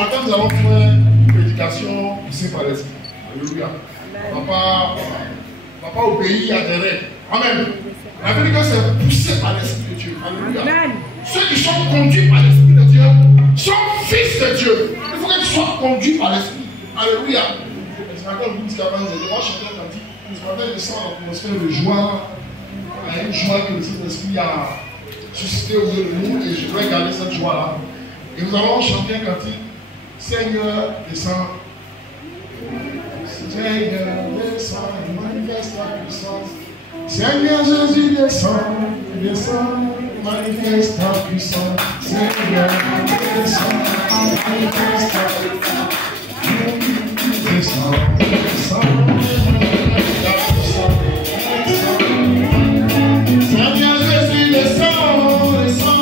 matin, nous allons faire une prédication poussée par l'Esprit. Alléluia. On va pas obéir à des règles. Amen. La vérité, c'est poussé par l'Esprit de Dieu. Alléluia. Ceux qui sont conduits par l'Esprit de Dieu sont fils de Dieu. Il faut que tu sois conduit par l'Esprit. Alléluia. Ce matin, on vous dit qu'avant, on va chanter un cantique. Ce matin, je sens l'atmosphère de joie. Il y a une joie que le Saint-Esprit a suscité au milieu de nous et je voudrais garder cette joie-là. Et nous allons chanter un cantique. Seigneur, descends. Seigneur, descends et manifeste ta puissance. Seigneur Jésus, descends, descends, manifeste ta puissance. Seigneur, descends, manifeste ta puissance. Descends, descends, manifeste ta puissance. Seigneur Jésus, descends, descends.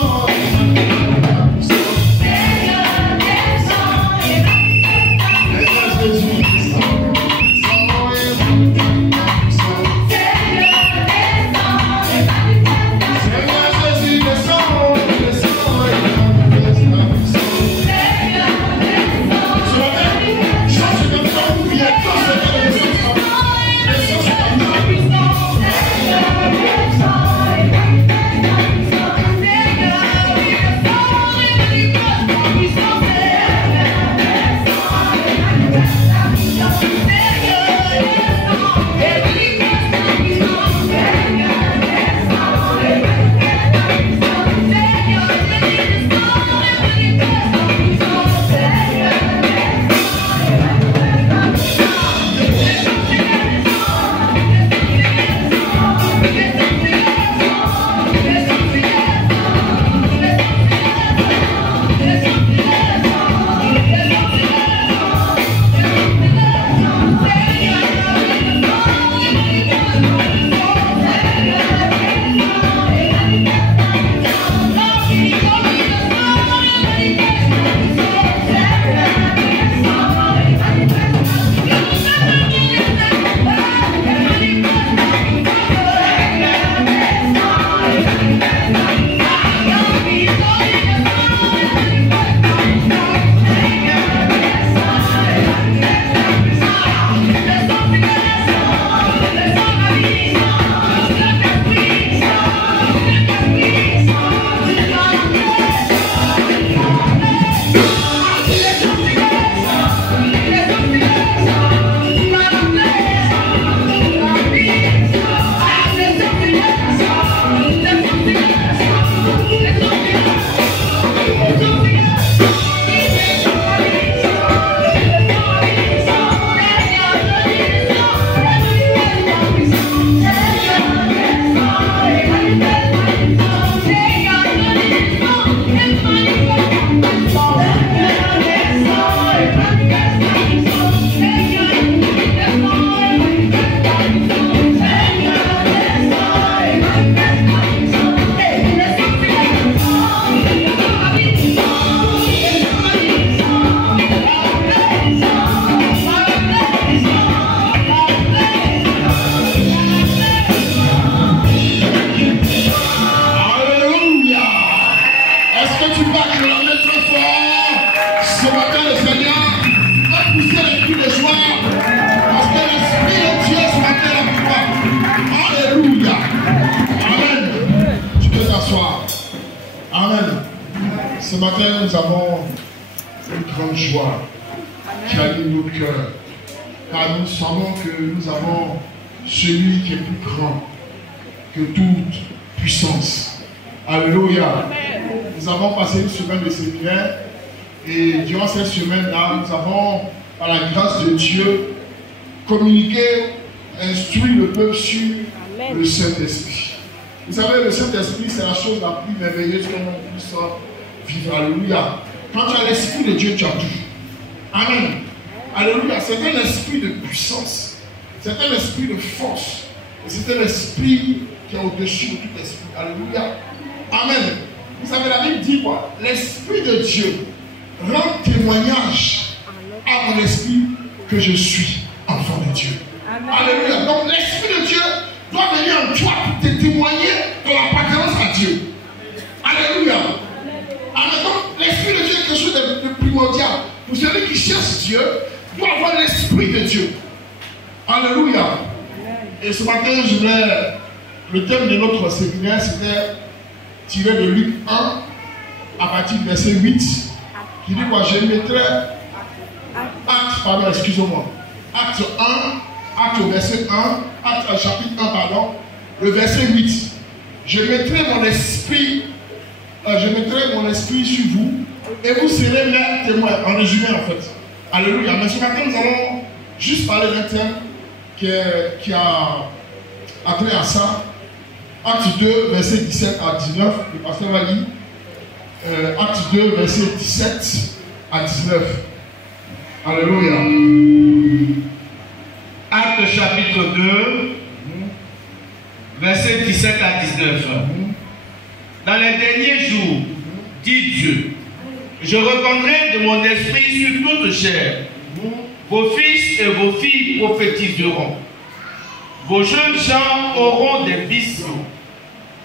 Ce matin, nous avons une grande joie qui anime nos cœurs, car nous savons que nous avons celui qui est plus grand que toute puissance. Alléluia. Nous avons passé une semaine de séminaire et durant cette semaine-là, nous avons, par la grâce de Dieu, communiqué, instruit le peuple sur le Saint-Esprit. Vous savez, le Saint-Esprit, c'est la chose la plus merveilleuse que l'on puisse vivre. Alléluia. Quand tu as l'Esprit de Dieu, tu as tout. Amen. Alléluia. C'est un esprit de puissance. C'est un esprit de force. Et c'est un esprit qui est au-dessus de tout esprit. Alléluia. Amen. Vous savez, la Bible dit quoi? L'Esprit de Dieu rend témoignage à mon esprit que je suis enfant de Dieu. Amen. Alléluia. Donc l'Esprit de Dieu doit venir en toi pour te témoigner de l'appartenance à Dieu. Alléluia. Amen. Donc l'Esprit de Dieu est quelque chose de primordial. Pour Dieu. Alléluia. Et ce matin, le thème de notre séminaire, c'était tiré de Luc 1, à partir du verset 8, qui dit quoi? Je mettrai Acte 1, Acte au verset 1, Acte au chapitre 1, pardon, le verset 8. Je mettrai mon esprit sur vous et vous serez mes témoins. En résumé, en fait. Alléluia. Mais ce matin, nous allons juste parler d'un thème qui a trait à ça. Acte 2, verset 17 à 19. Le pasteur va lire. Acte 2, verset 17 à 19. Alléluia. Acte chapitre 2, verset 17 à 19. Dans les derniers jours, dit Dieu, je répandrai de mon esprit sur toute chair. Vos fils et vos filles prophétiseront. Vos jeunes gens auront des visions.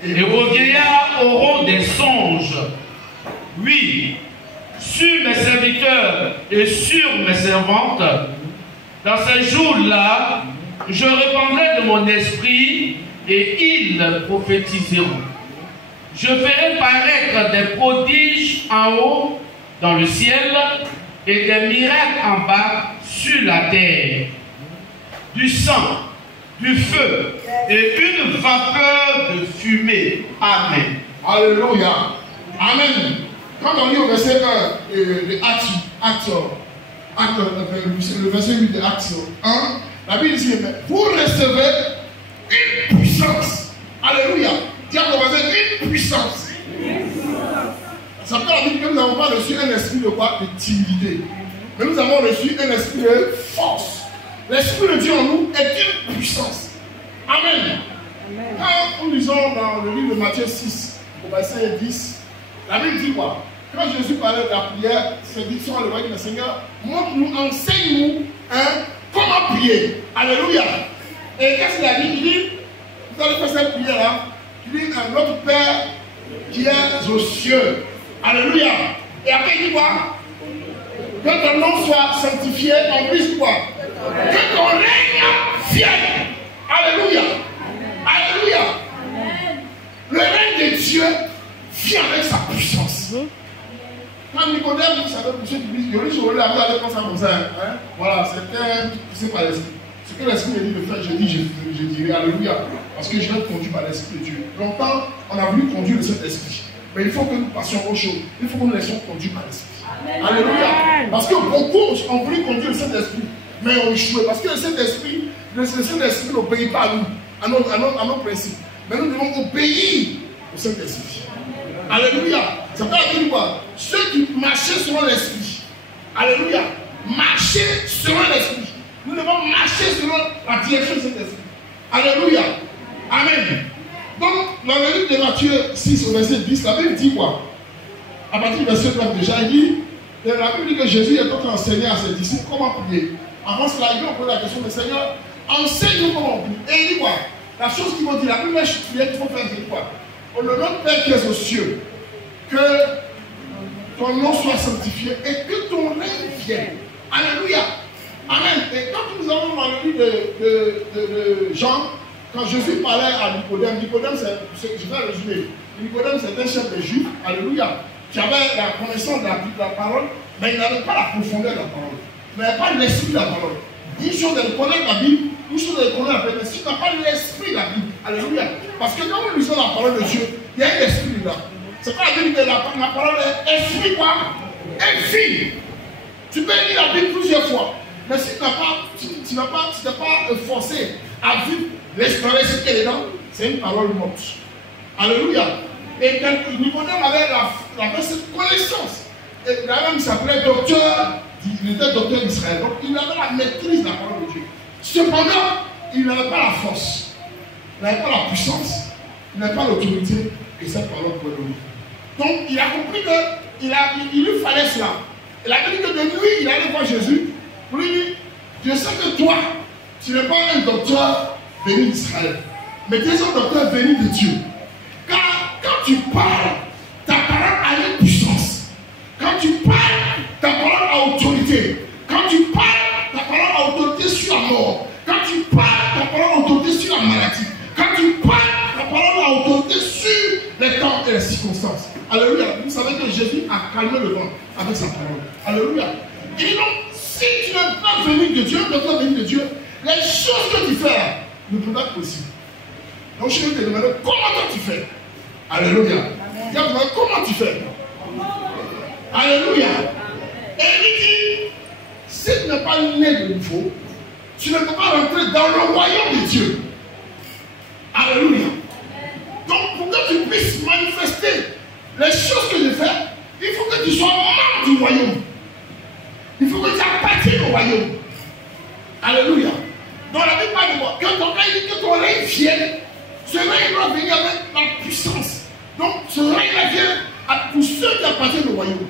Et vos vieillards auront des songes. Oui, sur mes serviteurs et sur mes servantes, dans ces jours-là, je répandrai de mon esprit et ils prophétiseront. Je ferai paraître des prodiges en haut dans le ciel et des miracles en bas sur la terre. Du sang, du feu et une vapeur de fumée. Amen. Alléluia. Amen. Quand on lit au verset 1 de Acte, le verset 8 de Acte 1, la Bible dit, vous recevez une puissance. Alléluia. Dis à ton voisin, une puissance. Ça peut dire que nous n'avons pas reçu un esprit de quoi? De timidité. Mais nous avons reçu un esprit de force. L'esprit de Dieu en nous est une puissance. Amen. Quand nous lisons dans le livre de Matthieu 6, au verset 10, la Bible dit quoi? Quand Jésus parlait de la prière, ses disciples le voyaient, le Seigneur, montre-nous, enseigne-nous comment prier. Alléluia. Et qu'est-ce qu'il a dit? Il dit, vous allez faire cette prière-là. Il dit, notre Père qui est aux cieux. Alléluia. Et après, il dit quoi? Que ton nom soit sanctifié, en plus quoi? Que ton règne vienne. Alléluia. Alléluia. Le règne de Dieu vient avec sa puissance. Quand Nicodème, vous savez, pour ceux qui disent, il y a vous allez penser comme ça. Hein? Voilà, c'était poussé par l'esprit. Ce que l'esprit me dit de faire, je dirais Alléluia. Parce que je vais être conduit par l'esprit de Dieu. Longtemps, on a voulu conduire le Saint-Esprit. Mais il faut que nous passions aux choses. Il faut que nous laissions conduire par l'esprit. Alléluia. Parce que beaucoup ont voulu conduire le Saint-Esprit, mais ont échoué. Parce que le Saint-Esprit n'obéit pas à nous, à nos principes. Mais nous devons obéir au Saint-Esprit. Alléluia. Ça veut dire quoi? Ceux qui marchaient selon l'Esprit. Alléluia. Marcher selon l'Esprit. Nous devons marcher selon la direction de cet esprit. Alléluia. Amen. Donc, dans le livre de Matthieu 6, au verset 10, la Bible dit quoi? À partir du verset 9 déjà, il dit, la Bible dit que Jésus est en train d'enseigner à ses disciples comment prier. Avant cela, ils lui ont posé la question, mais Seigneur, enseigne-nous comment on prie. Et il dit quoi? La chose qu'ils vont dire, la première prière qu'il faut faire, c'est quoi? Au nom de Père qui est aux cieux, que ton nom soit sanctifié et que ton règne vienne. Alléluia. Amen. Et quand nous avons dans le livre de Jean, quand Jésus parlait à Nicodème, je vais résumer. Nicodème, c'est un chef des Juifs, alléluia, qui avait la connaissance de la parole, mais il n'avait pas la profondeur de la parole. Il n'avait pas l'esprit de la parole. Une chose de connaître la Bible, une chose de connaître la Bible, mais si tu n'as pas l'esprit de la Bible, alléluia. Parce que quand nous lisons la parole de Dieu, il y a un esprit dedans. C'est pas la Bible que la parole est esprit quoi? Et vie. Tu peux lire la Bible plusieurs fois. Mais si tu n'as pas forcé à vivre l'expérience qui est dedans, c'est une parole morte. Alléluia. Et Nicodème avait cette connaissance. Et là même, il s'appelait docteur, il était docteur d'Israël. Donc il avait la maîtrise de la parole de Dieu. Cependant, il n'avait pas la force, il n'avait pas la puissance, il n'avait pas l'autorité que cette parole pouvait donner. Donc il a compris qu'il lui fallait cela. Et la Bible dit que de nuit, il allait voir Jésus. Pour lui dire, je sais que toi, tu n'es pas un docteur venu d'Israël, mais tu es un docteur venu de Dieu. Car quand tu parles, ta parole a une puissance. Quand tu parles, ta parole a autorité. Quand tu parles, ta parole a autorité puissance. Alléluia. Vous savez que Jésus a calmé le vent avec sa parole. Alléluia. Et donc, si tu n'es pas venu de Dieu, les choses que tu fais ne peuvent pas être possibles. Donc je vais te demander comment toi tu fais. Alléluia. Il va te demander comment tu fais. Alléluia. Et il dit, si tu n'es pas né de nouveau, tu ne peux pas rentrer dans le royaume de Dieu. Alléluia. Donc pour que tu puisses manifester les choses que je fais, il faut que tu sois membre du royaume. Il faut que tu appartiennes au royaume. Alléluia. Donc la Bible parle de moi. Quand ton règne, que ton règne vienne, ce règne doit venir avec la puissance. Donc ce règne vient pour ceux qui appartiennent au royaume.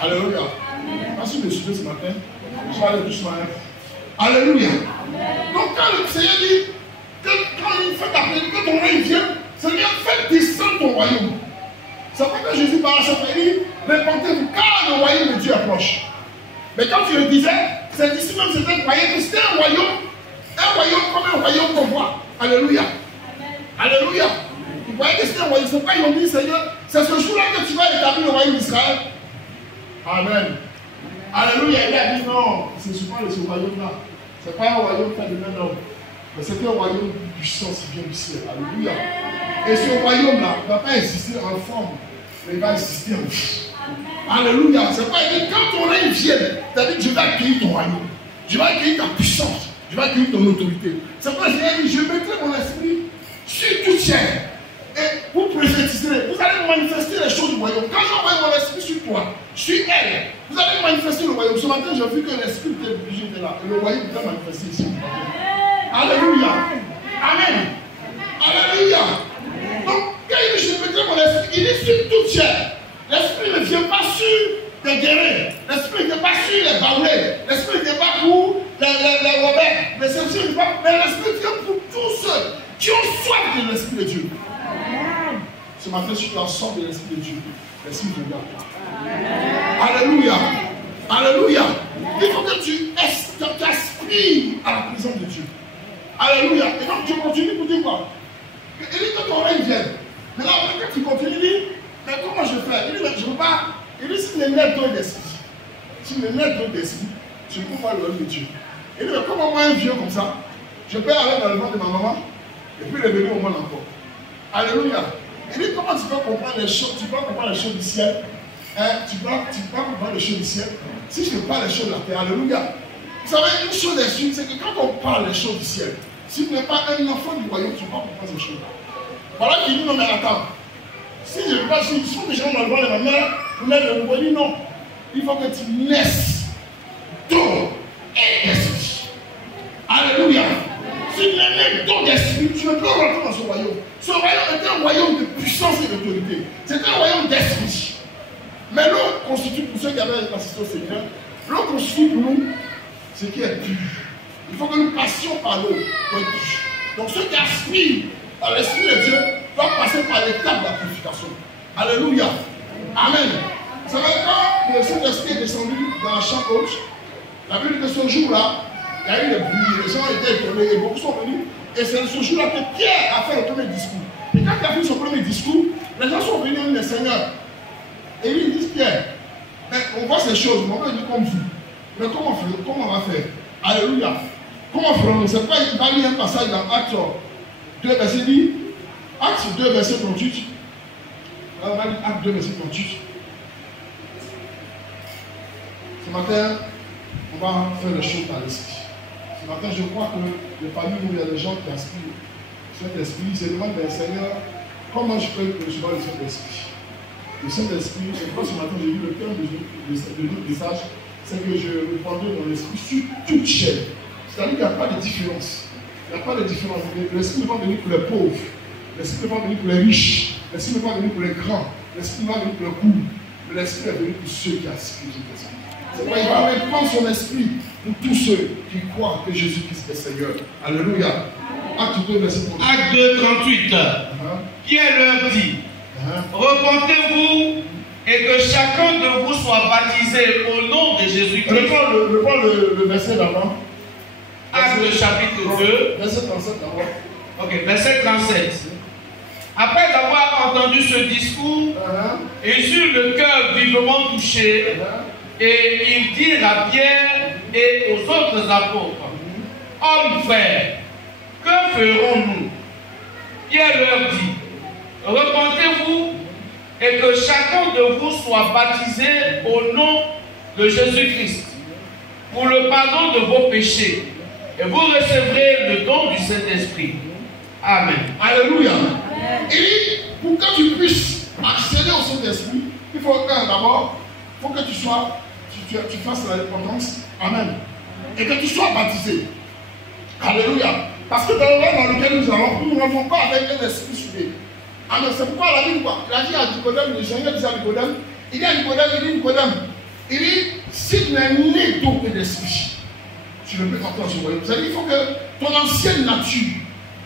Alléluia. Merci de me suivre ce matin. Je vais aller doucement. Alléluia. Donc quand le Seigneur dit que quand il fait ta prière, que ton règne vient, Seigneur fait descendre ton royaume. C'est pas que Jésus parle à sa famille, répentez-vous car le royaume de Dieu approche. Mais quand tu le disais, c'est ici même c'était croyait que c'était un royaume comme un royaume qu'on voit. Alléluia. Alléluia. Ils voyaient que c'était un royaume. C'est pas ils ont dit Seigneur, c'est ce jour-là que tu vas établir le royaume d'Israël. Amen. Alléluia. Il a dit non, c'est souvent ce royaume-là. C'est pas un royaume fait de même homme. Mais c'est un royaume de puissance qui vient du ciel. Alléluia. Et ce royaume-là ne va pas exister en forme, mais il va exister en vie. Alléluia. C'est pas dit quand ton règne vient, c'est-à-dire que je vais accueillir ton royaume. Je vais accueillir ta puissance. Je vais accueillir ton autorité. C'est pas que je mettrai mon esprit sur toute chair. Et vous prophétiserez. Vous allez manifester les choses du royaume. Quand j'envoie mon esprit sur toi, sur elle, vous allez manifester le royaume. Ce matin, j'ai vu que l'esprit était là. Et le royaume était manifesté ici. Alléluia. Amen. Alléluia. Donc, quand il dit je mettrai mon esprit, il est sur toute chair. L'esprit ne vient pas sur les guerriers. L'esprit ne vient pas sur les baoulés. L'esprit ne vient pas pour les Robert. Mais l'esprit vient pour tous ceux qui ont soif de l'esprit de Dieu. Ce matin, si tu as soif de l'esprit de Dieu, l'esprit viendra à toi. Alléluia. Alléluia. Il faut que tu aspires à la présence de Dieu. Alléluia. Et donc tu continues pour dire quoi? Il dit que ton règne vienne. Mais là, après que tu continues, il dit, mais comment je fais? Il dit, mais je ne peux pas. Il dit, si tu n'es pas d'esprit, si tu n'es pas d'esprit, tu ne peux pas le règne de Dieu. Il dit, mais comment moi, un vieux comme ça, je peux aller dans le ventre de ma maman et puis revenir au monde encore. Alléluia. Il dit, comment tu peux comprendre les choses? Tu peux comprendre les choses du ciel. Tu peux comprendre les choses du ciel. Si je ne parle les choses de la terre, alléluia. Vous savez, une chose est sûre, c'est que quand on parle les choses du ciel, si tu n'es pas un enfant du royaume, tu ne peux pas comprendre ces choses-là. Voilà qu'il dit non, mais attends. Si je ne pas, s'ils sont déjà dans le ventre de ma mère, vous n'êtes le royaume, non. Il faut que tu naisses d'eau et d'esprit. Alléluia. Si tu n'es né d'eau d'esprit, tu ne peux pas rentrer dans ce royaume. Ce royaume est un royaume de puissance et d'autorité. C'est un royaume d'esprit. Mais l'eau constitue, pour ceux qui avaient assisté au Seigneur, l'eau constitue pour nous ce qui est pur. Il faut que nous passions par l'eau pour être pur. Donc ceux qui aspirent à l'esprit de Dieu doivent passer par l'étape de la purification. Alléluia. Amen. Vous savez, quand le Saint-Esprit est descendu dans la chambre haute, la Bible dit que ce jour-là, il y a eu des bruits, les gens étaient étonnés et beaucoup sont venus. Et c'est ce jour-là que Pierre a fait le premier discours. Et quand il a fait son premier discours, les gens sont venus et disent, Seigneur, et ils disent, Pierre, on voit ces choses, on va dire comme vous. Mais comment on va faire? Alléluia. Comment ferons-nous? C'est pas, il va lire un passage dans Actes 2, verset 10. Actes 2, verset 38. On va lire Actes 2, verset 38. Ce matin, on va faire les choses par l'esprit. Ce matin, je crois que parmi nous, il y a des gens qui aspirent cet esprit. Ils se demandent, Seigneur, comment je peux recevoir le Saint-Esprit? Le Saint-Esprit, c'est pourquoi ce matin, j'ai vu le cœur de notre message, c'est que je répandrai dans l'esprit sur toute chair. C'est-à-dire qu'il n'y a pas de différence. Il n'y a pas de différence. L'esprit ne va venir pour les pauvres. L'esprit ne va venir pour les riches. L'esprit ne va venir pour les grands. L'esprit ne va venir pour les courts. Mais l'esprit est venu pour ceux qui aspirent cet esprit. C'est pourquoi il va répandre son esprit pour tous ceux qui croient que Jésus-Christ est Seigneur. Alléluia. Acte 2, verset 38. Acte 2, 38. Pierre leur dit, repentez-vous et que chacun de vous soit baptisé au nom de Jésus-Christ. Reprends le verset d'avant. Acte chapitre 2. Verset 37 d'abord. Ok, verset 37. Après avoir entendu ce discours, ils eurent le cœur vivement touché et ils dirent à Pierre et aux autres apôtres, hommes frères, que ferons-nous? Pierre leur dit, repentez-vous et que chacun de vous soit baptisé au nom de Jésus-Christ pour le pardon de vos péchés et vous recevrez le don du Saint-Esprit. Amen. Alléluia. Et pour que tu puisses accéder au Saint-Esprit, il faut d'abord, il faut que tu sois, tu fasses la repentance. Amen. Et que tu sois baptisé. Alléluia. Parce que dans le règne dans lequel nous allons, nous n'avons pas avec un esprit souillé. Amen. C'est pourquoi la Bible, il a dit à Nicodème, le Seigneur dit à Nicodème, il dit à Nicodème, il dit, si tu n'es né d'eau et d'esprit, tu ne peux pas entrer dans ce royaume. C'est-à-dire qu'il faut que ton ancienne nature,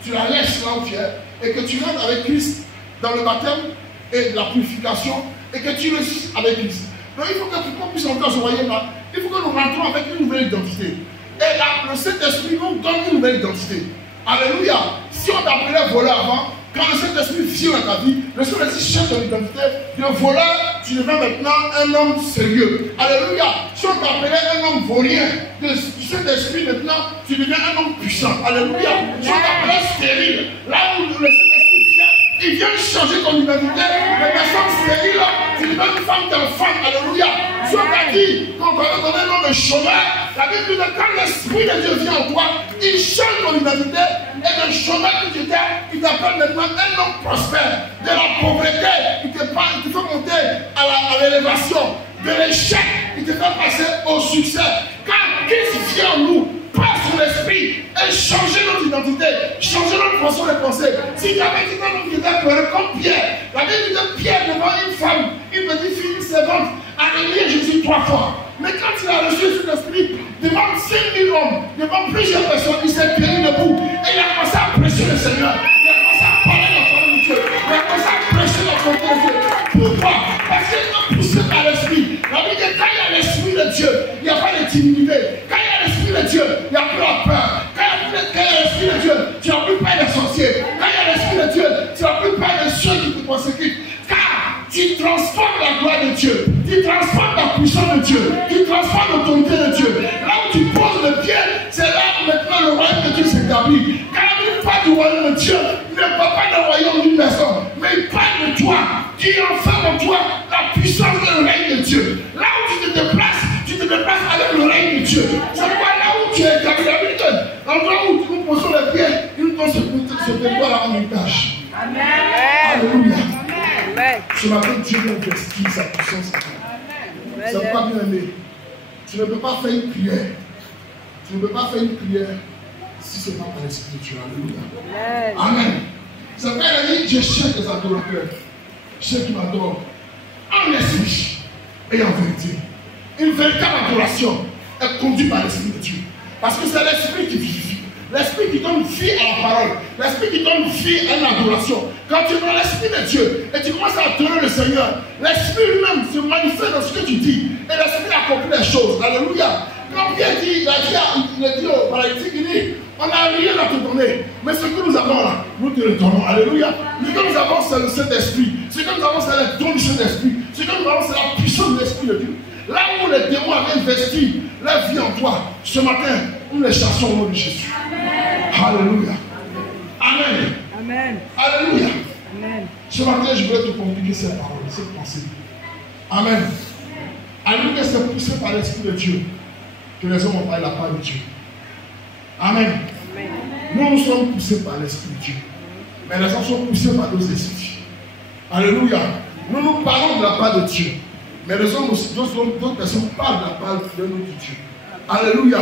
tu la laisses là où tu es, et que tu rentres avec Christ dans le baptême et la purification, et que tu ressuscites avec Christ. Donc il faut que tu puisses entrer dans ce royaume-là. Il faut que nous rentrons avec une nouvelle identité. Et là, le Saint-Esprit nous donne une nouvelle identité. Alléluia. Si on t'appelait voleur avant, quand le Saint-Esprit vient dans ta vie, le Saint-Esprit change ton identité. De voleur, tu deviens maintenant un homme sérieux. Alléluia. Si on t'appelait un homme vaurien, du Saint-Esprit maintenant, tu deviens un homme puissant. Alléluia. Si on t'appelait stérile, là où le Saint-Esprit vient, il vient changer ton identité. Les personnes stériles, tu deviens une femme d'enfant. Alléluia. Si on t'a dit qu'on va donner un nom de chômeur, la Bible dit que quand l'Esprit de Dieu vient en toi, il change ton identité. Et le chômeur que tu étais, il t'appelle maintenant un homme prospère. De la pauvreté, il te fait monter à l'élévation. De l'échec, il te fait passer au succès. Quand Christ vient en nous, par son esprit, et changer notre identité, changer notre façon de penser. Si tu avais dit un homme qui était pleuré comme Pierre, la Bible dit que Pierre devant une femme, une petite fille, une servante, a renié Jésus 3 fois. Mais quand il a reçu son esprit, devant 5000 hommes, devant plusieurs personnes, il s'est tenu debout. Et il a commencé à prêcher le Seigneur. Il a commencé à parler de la parole de Dieu. Il a commencé à prêcher la volonté de Dieu. Pourquoi? Parce qu'il est poussé par l'esprit. La Bible dit que quand il y a l'esprit de Dieu, il n'y a pas de timidité. Quand il y a l'esprit de Dieu, il n'y a plus la peur. Quand il y a l'esprit de Dieu, tu n'as plus peur des sorciers. Quand il y a l'esprit de Dieu, tu n'as plus peur de ceux qui te persécutent. Car tu transformes la gloire de Dieu, tu transformes la puissance de Dieu, tu transformes l'autorité de Dieu. Là où tu poses le pied, c'est là où maintenant le royaume de Dieu s'établit. Car il parle du royaume de Dieu, il ne parle pas du royaume d'une personne, mais il parle de toi, qui enferme en toi la puissance de le règne de Dieu. Là où tu te déplaces avec le règne de Dieu. C'est pourquoi là où tu es établi, la Bible, l'endroit où nous posons les pieds, il nous donne ce déboire là en héritage. Amen. Alléluia. Amen. Ce matin, Dieu veut investir sa puissance. C'est pas bien aimé. Tu ne peux pas faire une prière. Tu ne peux pas faire une prière si ce n'est pas par l'Esprit de Dieu. Alléluia. Amen. C'est vrai, il a dit, je cherche des adorateurs. Ceux qui m'adorent en esprit et en vérité. Une véritable adoration est conduite par l'Esprit de Dieu. Parce que c'est l'Esprit qui vivifie. L'Esprit qui donne vie à la parole. L'Esprit qui donne vie à l'adoration. Quand tu prends l'Esprit de Dieu et tu commences à adorer le Seigneur, l'Esprit lui-même se manifeste dans ce que tu dis. Et l'Esprit accomplit les choses. Alléluia. Quand Pierre dit, il a dit au paralytique, il dit, on n'a rien à te donner. Mais ce que nous avons là, nous te le donnons. Alléluia. Ce que nous avons, c'est le Saint-Esprit. Ce que nous avons, c'est le don du Saint-Esprit. Ce que nous avons, c'est la puissance de l'Esprit de Dieu. Là où les démons avaient investi leur vie en toi, ce matin, nous les chassons au nom de Jésus. Alléluia. Amen. Amen. Alléluia. Amen. Ce matin, je voulais te communiquer cette parole, cette pensée. Amen. Alléluia, c'est poussé par l'Esprit de Dieu que les hommes ont parlé la part de Dieu. Amen. Amen. Nous sommes poussés par l'Esprit de Dieu. Mais les hommes sont poussés par nos esprits. Alléluia. Nous parlons de la part de Dieu. Mais les hommes aussi, d'autres personnes parlent de la part de notre Dieu. Alléluia.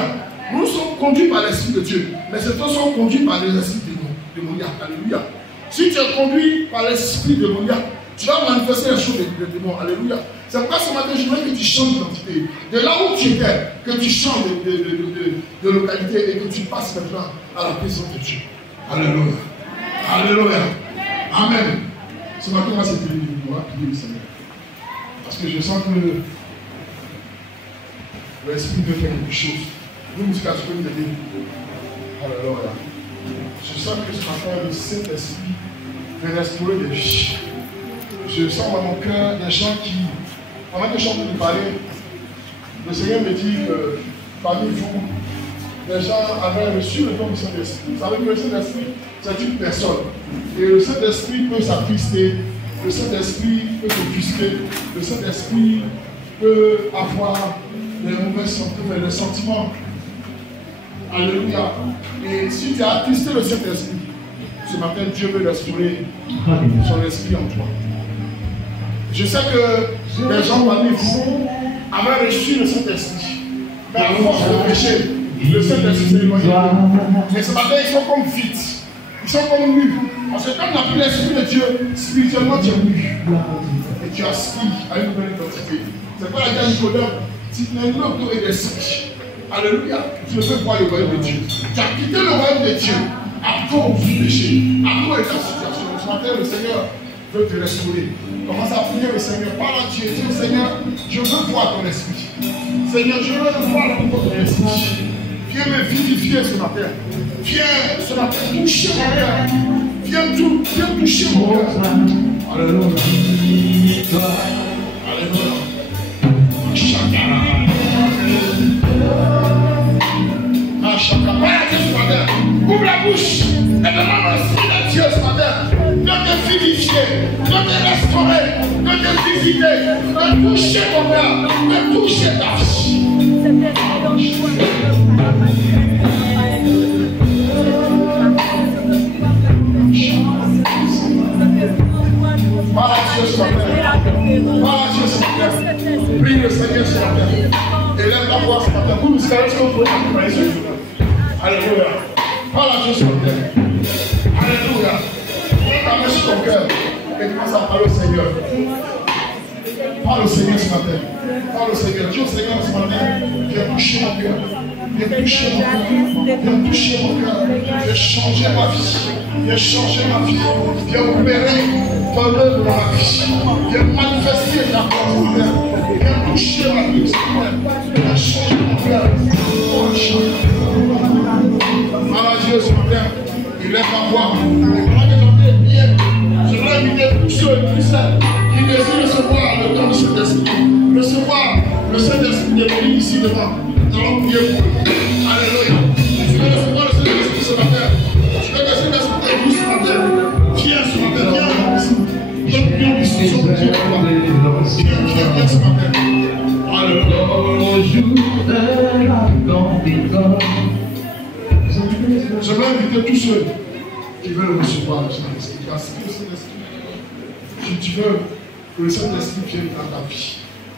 Nous sommes conduits par l'Esprit de Dieu. Mais certains sont conduits par les esprits démoniaques. Alléluia. Si tu es conduit par l'esprit démoniaque, tu vas manifester les choses des démons. Alléluia. C'est pourquoi ce matin, je veux que tu changes d'identité. De là où tu étais, que tu changes de localité et que tu passes maintenant à la présence de Dieu. Alléluia. Alléluia. Amen. Ce matin, on va se prier le Seigneur. Parce que je sens que l'Esprit veut faire quelque chose. Nous, musique, tu peux nous aider. Alléluia. Je sens que ce matin, le Saint-Esprit de restaurer des vies. Je sens dans mon cœur des gens qui, pendant que je suis en train de parler, le Seigneur me dit que parmi vous, les gens avaient reçu le don du Saint-Esprit. Vous savez que le Saint-Esprit, c'est une personne. Et le Saint-Esprit peut s'attrister, le Saint-Esprit peut s'offusquer, le Saint-Esprit peut avoir des sentiments. Alléluia. Et si tu as attristé le Saint-Esprit, ce matin, Dieu veut restaurer son esprit en toi. Je sais que les gens parmi vous avaient reçu le Saint-Esprit. Mais à force de péché, le Saint-Esprit s'est éloigné. Et ce matin, ils sont comme vides. Ils sont comme nus. Parce que quand tu n'as plus l'Esprit de Dieu, spirituellement, tu es nu. Et tu aspires à une nouvelle identité. C'est pas la guerre Nicodème. Tu n'es l'auto et l'esprit. Alléluia. Tu ne peux voir le royaume de Dieu. Tu as quitté le royaume de Dieu à cause du péché, à cause de ta situation. Ce matin, le Seigneur veut te restaurer. Commence à prier le Seigneur. Parle à Dieu. Dis au Seigneur, je veux voir ton esprit. Seigneur, je veux voir ton esprit. Viens me vivifier ce matin. Viens ce matin toucher mon cœur. Viens toucher mon cœur. Alléluia. Alléluia. Ouvre la bouche et demande l'Esprit de Dieu ce matin de te vivifier, de te restaurer, de te visiter, de toucher ton cœur, de toucher ta vie. Parle à Dieu ce matin. Parle à Dieu ce matin. Prie le Seigneur ce matin. Et lève la voix ce matin. Vous savez ce que vous pouvez accompagner ce jour-là. Alléluia. Parle à Dieu ce matin. Alléluia. Prends ta main sur ton cœur et commence à parler au Seigneur. Parle au Seigneur ce matin. Parle au Seigneur. Dis au Seigneur ce matin. Viens toucher mon cœur. Viens toucher mon cœur. Viens toucher mon cœur. Viens changer ma vie. Viens changer ma vie. Viens opérer ton œuvre dans ma vie. Viens manifester ta gloire. Viens toucher ma vie. Viens changer mon cœur. Parle à Dieu ce matin. Il lève ma voix. Et pendant que j'entends bien, je voudrais inviter tous ceux et tous celles qui désirent recevoir le don de cet esprit. Recevoir le Saint-Esprit de Dieu ici devant. Nous allons prier pour eux. Alléluia. Tu veux recevoir le Saint-Esprit ce matin. Tu veux que le Saint-Esprit te dise ce matin. Viens ce matin. Viens ici ce matin. Viens ce matin. Alléluia. Je vais inviter tous ceux qui veulent recevoir le Saint-Esprit. Parce que le Saint-Esprit, si tu veux que le Saint-Esprit vienne dans ta vie,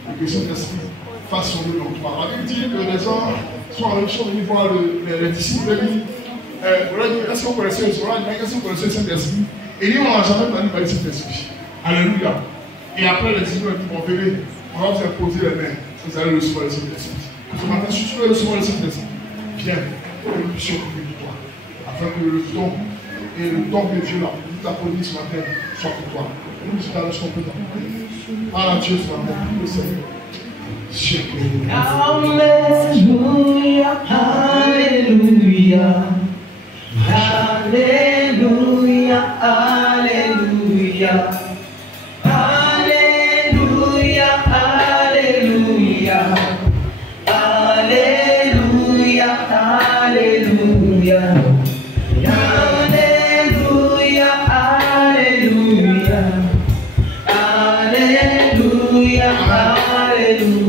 et que le Saint-Esprit fasse son œuvre en toi. La Bible dit que les gens sont venus voir les disciples et disent est-ce que vous connaissez le Saint-Esprit? Est-ce que vous connaissez le Saint-Esprit? Et ils n'ont jamais entendu parler du Saint-Esprit. Alléluia. Et après, les disciples ont dit bon, venez, on va vous imposer les mains. Vous allez recevoir le Saint-Esprit. Ce matin, si tu veux recevoir le Saint-Esprit, viens, que nous puissions prier pour toi. Afin que le don et le don de Dieu là, nous t'applaudit ce matin, soit pour toi. Nous nous allons compétents. Parle à Dieu ce matin, le Seigneur. Alléluia, Alléluia, Alléluia, Alléluia, Alléluia, Alléluia, Alléluia, Alléluia, Alléluia, Alléluia, Alléluia, Alléluia.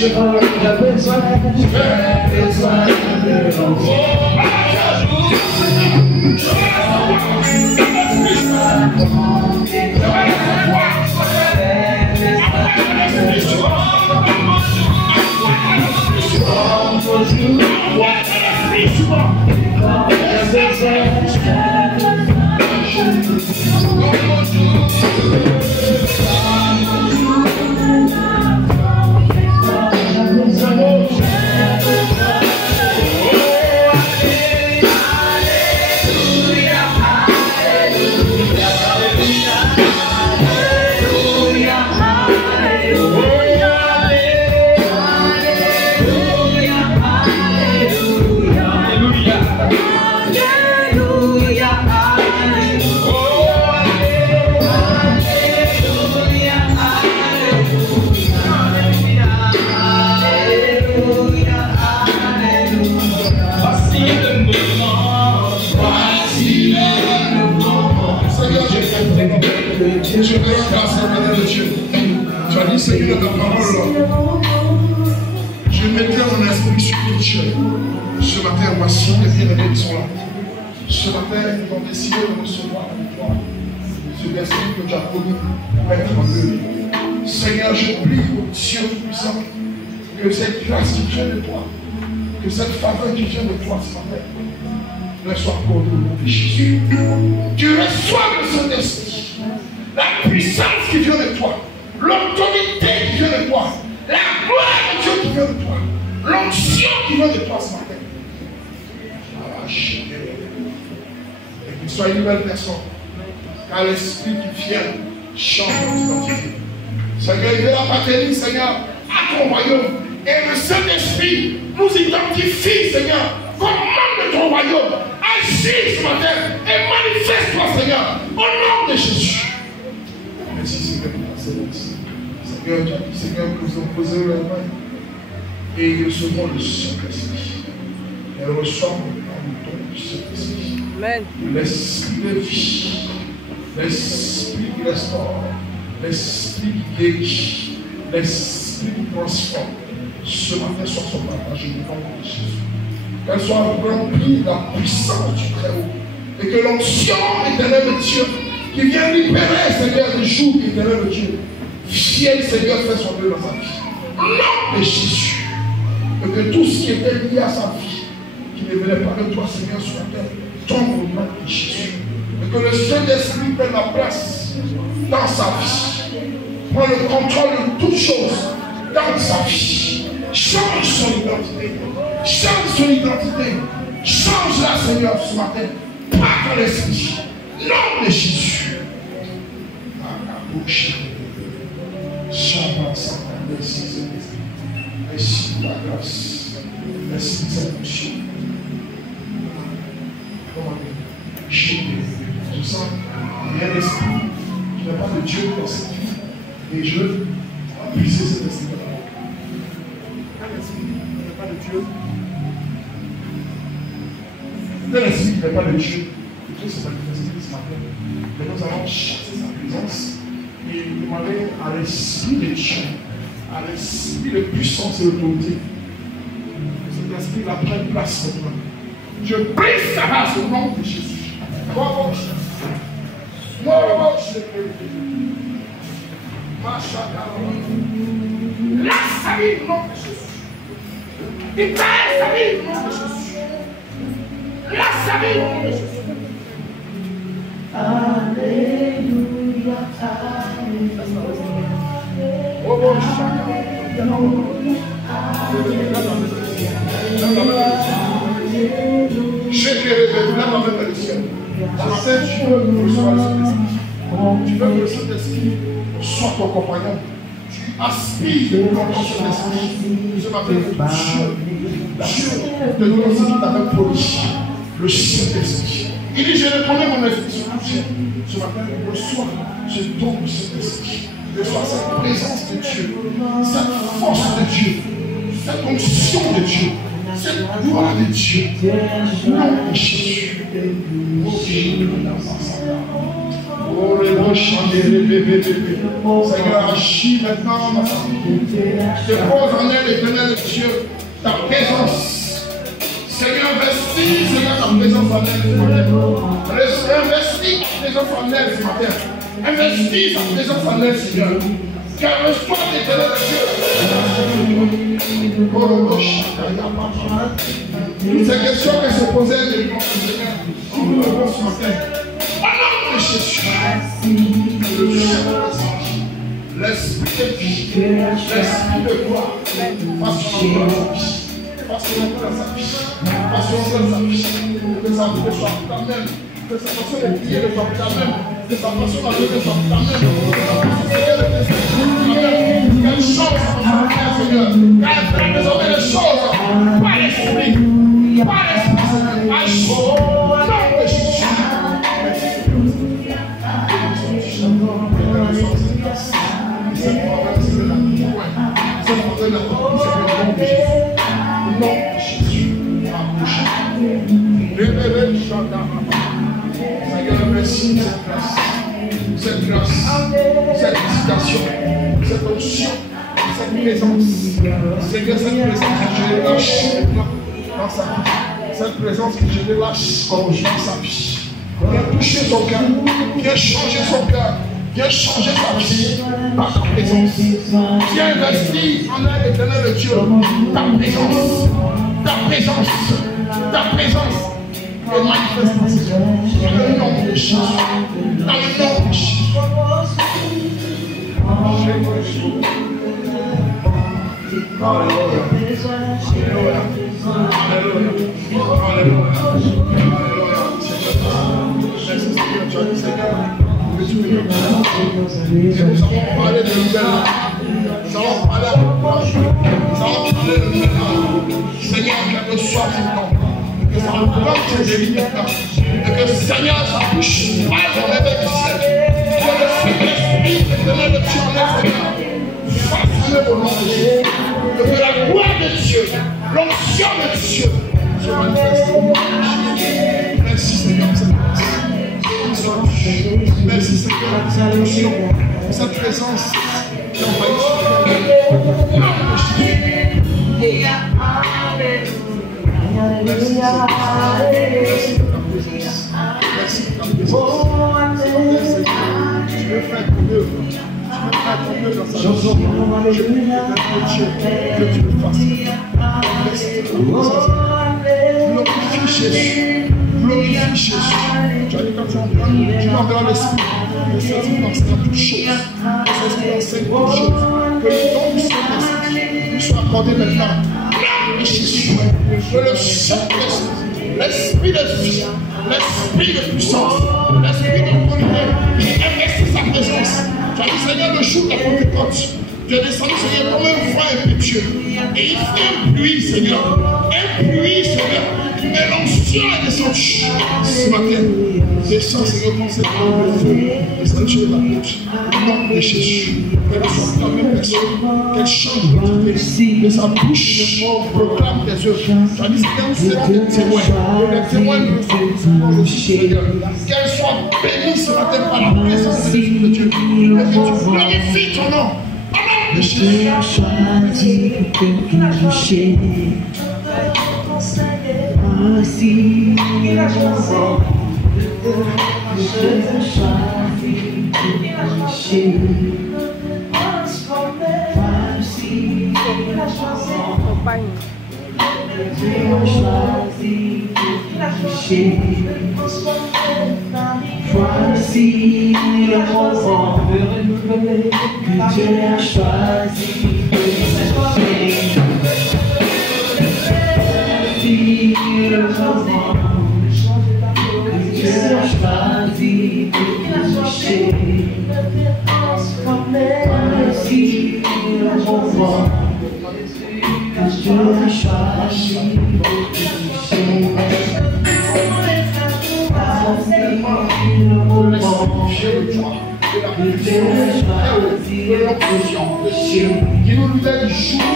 Je te rends grâce, Seigneur de Dieu. Tu as dit, Seigneur, ta parole. Je mettais mon esprit sur ton Dieu. Ce matin, voici les bien-aimés qui sont là. Ce matin, ils ont décidé de recevoir avec toi ce esprit que tu as connu pour être en eux. Seigneur, je prie au Dieu puissant que cette grâce qui vient de toi, que cette faveur qui vient de toi ce matin, ne soit accordée au nom de Jésus. Tu reçois le Saint-Esprit. La puissance qui vient de toi, l'autorité qui vient de toi, la gloire de Dieu qui vient de toi, l'onction qui vient de toi ce matin. Et qu'il soit une nouvelle personne, car l'esprit qui vient change notre identité. Seigneur, il est la patrie, Seigneur, à ton royaume. Et le Saint-Esprit nous identifie, Seigneur, comme membre de ton royaume. Agis ce matin et manifeste-toi, Seigneur, au nom de Jésus. Merci, Seigneur, pour ta séance. Seigneur, tu as dit, Seigneur, que nous avons posé la main et nous recevons le Saint-Esprit. Et reçoivent le don du Saint-Esprit. Amen. L'esprit de vie, l'esprit qui restaure, l'esprit qui guérit, l'esprit qui transforme. Ce matin, soit son partage au nom de Jésus. Qu'elle soit remplie de la puissance du Très-Haut. Et que l'onction éternelle de Dieu, qui vient libérer, Seigneur, le jour éternel de Dieu, vienne, Seigneur, faire son œuvre dans sa vie. Au nom de Jésus. Et que tout ce qui était lié à sa vie, qui ne venait pas de toi, Seigneur, sur la terre, tombe au nom de Jésus. Et que le Saint-Esprit prenne la place dans sa vie. Prends le contrôle de toutes choses dans sa vie. Change son identité. Change son identité. Change-la, Seigneur, ce matin. Par ton esprit. Nom de Jésus. Merci pour la grâce. Merci pour cette mission. Je sens qu'il y a un esprit qui n'a pas de Dieu dans cette vie. Et je veux briser cet esprit. Un esprit qui n'a pas de Dieu. Un esprit qui n'a pas de Dieu. Dieu s'est manifesté ce matin. Mais nous allons chasser sa présence et demander à l'esprit de Dieu, à l'esprit de puissance et d'autorité, que cet esprit la prenne place maintenant. Je brise sa race au nom de Jésus. Laisse sa vie au nom de Jésus. Libère sa vie au nom de Jésus. Laisse sa vie au nom de Jésus. Alléluia, Je te révèle, là, dans le ciel. Ce matin, tu veux recevoir le Saint-Esprit. Tu veux que le Saint-Esprit soit ton compagnon. Tu aspires de ton Saint-Esprit. Ce matin, Dieu te donne ce qu'il t'avait promis. Le Saint-Esprit. Il dit, je répondais mon esprit sur Dieu. Ce matin, je reçois ce don du Saint-Esprit. Je reçois cette présence de Dieu, cette force de Dieu, cette onction de Dieu. cette gloire de Dieu. Nom de Jésus. Oh, le Seigneur, agis maintenant dans sa vie. Dépose en elle, éternel de Dieu, ta présence. Seigneur, investis, Seigneur, ta présence en elle ce matin. Investis ta présence en elle ce matin. Investis ta présence en elle, Seigneur. Car reçois l'éternel de Dieu. Oh, toutes ces questions que se posaient les gens, Seigneur, on nous répond ce matin. Au nom de Jésus. L'esprit de vie, l'esprit de gloire, fasse son emploi dans sa vie. Fasse son emploi dans sa vie. Fasse son emploi dans sa vie. Que sa vie soit la même. Que sa façon de prier soit la même. Que sa façon d'adorer soit la même. Quelle chose ça va faire, Seigneur. Car désormais les choses par l'esprit. Par l'esprit, Seigneur. Par le Jésus. Seigneur, merci cette grâce, cette visitation, cette onction, cette présence. Seigneur, cette présence que je relâche dans sa vie, cette présence que je relâche dans sa vie. Viens toucher son cœur, viens changer son cœur, viens changer sa vie par ta présence. Viens investir en elle, éternel de Dieu, ta présence, ta présence, ta présence. Et manifeste dans le nom de Jésus. Dans le nom de Jésus. Alléluia. Et nous allons parler de nouvelles. Nous allons parler de nouvelles. Seigneur, qu'elle reçoive ce temps. Que ça reprenne tes délits maintenant. Et que Seigneur, ça touche pas le réveil du ciel. Que le Saint-Esprit éternel de Dieu en est, Seigneur, fasse-le au nom de Jésus. Et que la gloire de Dieu, l'onction de Dieu, se manifeste au nom de Jésus. Merci Seigneur pour cette grâce. Merci Seigneur pour cette onction, pour cette présence qui envahit ce cœur. Au nom de Jésus. Merci pour ta présence. Merci pour ta présence. Tu veux faire ton œuvre. Tu veux faire ton œuvre dans sa vie. Je prie Dieu que tu le fasses. Merci pour ta présence. Glorifie Jésus. Glorifie Jésus. Tu as dit quand tu entends l'esprit. Le Saint-Esprit enseigne toutes choses. Le Saint-Esprit enseigne toutes choses. Que le don du Saint-Esprit lui soit accordé maintenant. Jésus, que le Saint-Esprit, l'esprit de vie, l'esprit de puissance, l'esprit d'autorité, investit sa présence. Tu as dit, Seigneur, le jour de la Pentecôte, tu es descendu, Seigneur, comme un vent impétueux. Et il fait un pluie, Seigneur. Un pluie, Seigneur. Mais l'onction est descendue ce matin. Descends, Seigneur, dans cette langue de feu. Descends sur la route. Au nom de Jésus. Qu'elle soit la même personne. Qu'elle change d'identité. Que sa bouche proclame tes œuvres. Tu as dit, Seigneur, c'est des témoins. Les témoins de notre Seigneur. Qu'elle soit bénie ce matin par la présence de l'Esprit de Dieu. Et que tu glorifies ton nom. Au nom de Jésus. Ainsi, il a choisi de voici le moment que Dieu a choisi de le moment que Dieu a choisi de toucher. Voici le moment que Dieu a choisi de toucher. Voici le moment que Dieu a choisi de l'onction, qui nous libère du jour de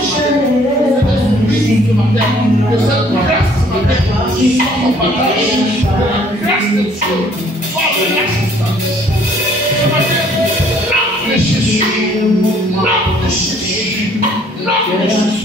ce matin, que cette grâce ce matin soit en partage, que la grâce de Dieu soit de l'assistance. Ce matin, nom de Jésus, nom de Jésus, nom de Jésus.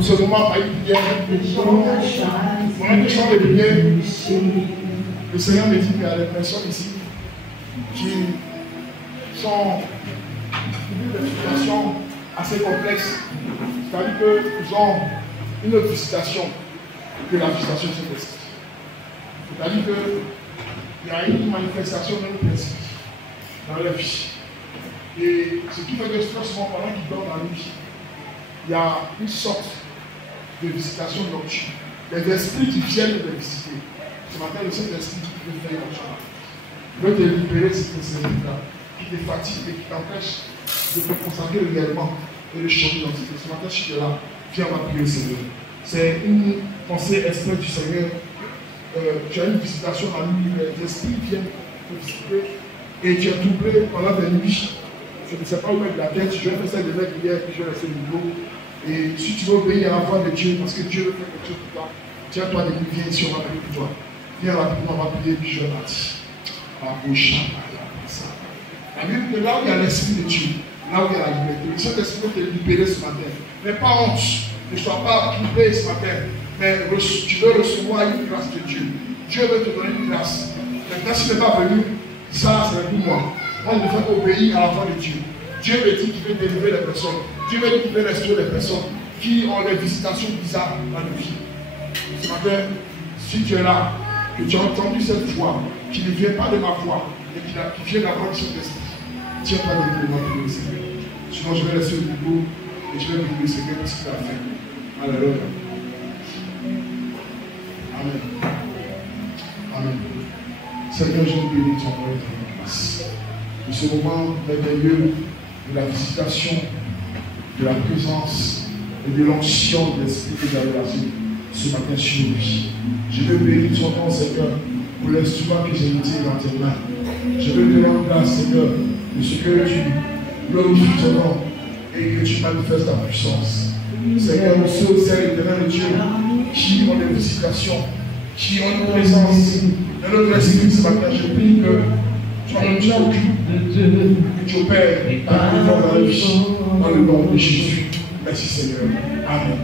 Ce moment a eu bien. On a des gens de bien. Le Seigneur me dit qu'il y a des personnes ici qui sont dans des situations assez complexes. C'est-à-dire qu'ils ont une visitation que la visitation se reste. C'est-à-dire qu'il y a une manifestation même principe dans leur vie. Et ce qui fait que souvent pendant qu'ils dorment la nuit, il y a une sorte de visitation nocturne. Les esprits qui viennent de visiter. Ce matin, le Saint-Esprit qui veut faire quelque chose. Il veut te libérer de ces esprits-là, qui te fatiguent et qui t'empêchent de te consacrer réellement et de changer d'identité. Ce matin, si tu es là, viens, on va prier le Seigneur. C'est une pensée exprès du Seigneur. Tu as une visitation à nuit, les esprits viennent te visiter et tu es doublé pendant des nuits. Je ne sais pas où mettre la tête, je vais faire ça de mettre hier, puis je vais rester au niveau. Et si tu veux obéir à la voix de Dieu, parce que Dieu veut faire quelque chose pour toi, tiens-toi des nuits, viens ici, on va prier pour toi. Viens rapidement, on va prier, puis je vais partir. La Bible dit que là où il y a l'Esprit de Dieu, là où il y a la liberté, le Saint-Esprit veut te libérer ce matin. Mais pas honte, ne sois pas troublé ce matin, mais tu veux recevoir une grâce de Dieu. Dieu veut te donner une grâce. Maintenant, s'il n'est pas venu, ça, c'est pour moi. Moi, je devrais obéir à la voix de Dieu. Dieu me dit qu'il veut délivrer les personnes. Dieu me dit qu'il veut restaurer les personnes qui ont des visitations bizarres dans leur vie. Ce matin, si tu es là, que tu as entendu cette voix, qui ne vient pas de ma voix, mais qui vient de la voix de Saint-Esprit, tiens-toi de Dieu, moi, pour le Seigneur. Sinon, je vais rester au niveau et je vais prier le Seigneur jusqu'à la fin. Alléluia. Amen. Amen. Seigneur, je te bénis ton nom et ton grâce. De ce moment merveilleux de la visitation, de la présence et de l'onction de l'Esprit que j'avais placé ce matin sur lui. Je veux bénir ton nom, Seigneur, pour l'instrument que j'ai mis dans tes mains. Je veux te rendre grâce, Seigneur, de ce que tu glorifies ton nom et que tu manifestes ta puissance. Seigneur, nous sommes celles de Dieu qui ont des visitations, qui ont une présence de notre esprit ce matin. Je prie que tu as Dieu que tu opères par le nom de la vie, dans le nom de Jésus. Merci Seigneur. Amen.